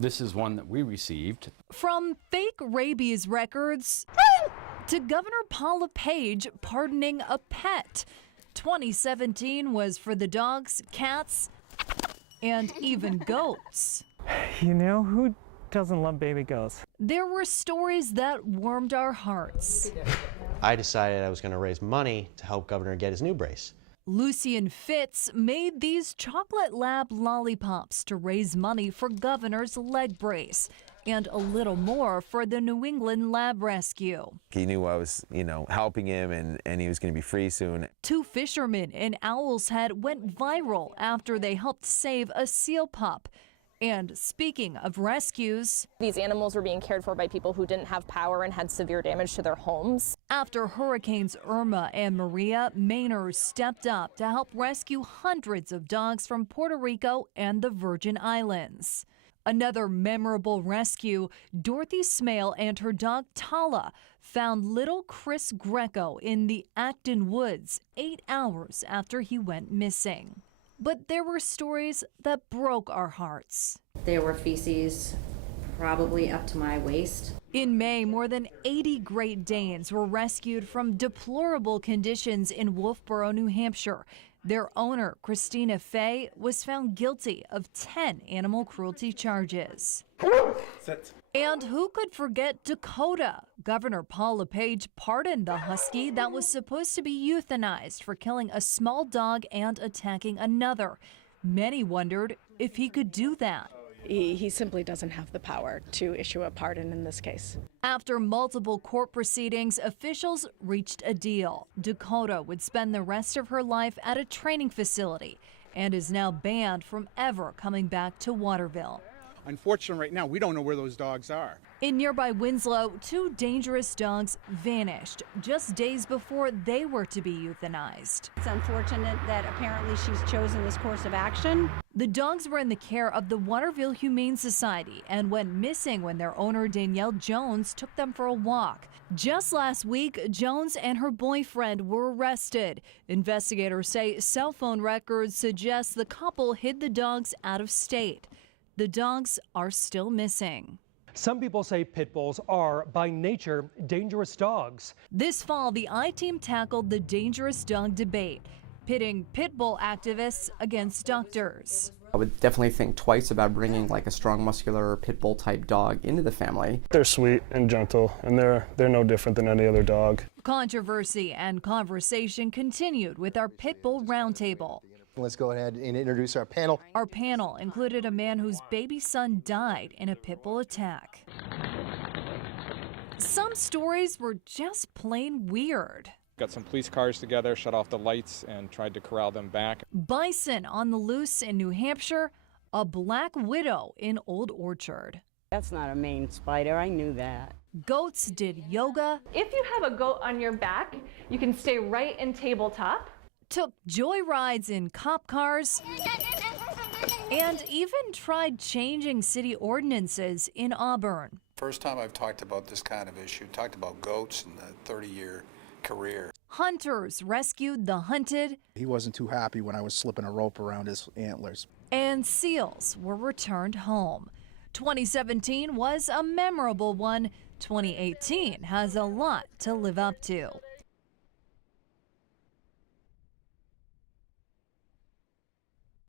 This is one that we received. From fake rabies records to Governor Paula Page pardoning a pet. 2017 was for the dogs, cats, and even goats. You know, who doesn't love baby goats? There were stories that warmed our hearts. I decided I was going to raise money to help Governor get his new brace. Lucian Fitz made these chocolate lab lollipops to raise money for Governor's leg brace and a little more for the New England lab rescue. He knew I was, helping him and he was going to be free soon. 2 fishermen in Owl's Head went viral after they helped save a seal pup. And speaking of rescues, these animals were being cared for by people who didn't have power and had severe damage to their homes. After Hurricanes Irma and Maria, Mainers stepped up to help rescue hundreds of dogs from Puerto Rico and the Virgin Islands. Another memorable rescue, Dorothy Smale and her dog Tala found little Chris Greco in the Acton Woods 8 hours after he went missing. But there were stories that broke our hearts. There were feces probably up to my waist. In May, more than 80 Great Danes were rescued from deplorable conditions in Wolfboro, New Hampshire. Their owner, Christina Fay, was found guilty of 10 animal cruelty charges. Sit. And who could forget Dakota? Governor Paula Page pardoned the husky that was supposed to be euthanized for killing a small dog and attacking another. Many wondered if he could do that. He simply doesn't have the power to issue a pardon in this case. After multiple court proceedings, officials reached a deal. Dakota would spend the rest of her life at a training facility and is now banned from ever coming back to Waterville. Unfortunately, right now, we don't know where those dogs are. In nearby Winslow, 2 dangerous dogs vanished just days before they were to be euthanized. It's unfortunate that apparently she's chosen this course of action. The dogs were in the care of the Waterville Humane Society and went missing when their owner, Danielle Jones, took them for a walk. Just last week, Jones and her boyfriend were arrested. Investigators say cell phone records suggest the couple hid the dogs out of state. The dogs are still missing. Some people say pit bulls are, by nature, dangerous dogs. This fall, the I-Team tackled the dangerous dog debate, pitting pit bull activists against doctors. I would definitely think twice about bringing like a strong, muscular pit bull type dog into the family. They're sweet and gentle, and they're no different than any other dog. Controversy and conversation continued with our pit bull roundtable. Let's go ahead and introduce our panel. Our panel included a man whose baby son died in a pit bull attack. Some stories were just plain weird. Got some police cars together, shut off the lights, and tried to corral them back. Bison on the loose in New Hampshire, a black widow in Old Orchard. That's not a Maine spider, I knew that. Goats did yoga. If you have a goat on your back, you can stay right in tabletop. Took joyrides in cop cars, and even tried changing city ordinances in Auburn. First time I've talked about this kind of issue, talked about goats in the 30-year career. Hunters rescued the hunted. He wasn't too happy when I was slipping a rope around his antlers. And seals were returned home. 2017 was a memorable one. 2018 has a lot to live up to.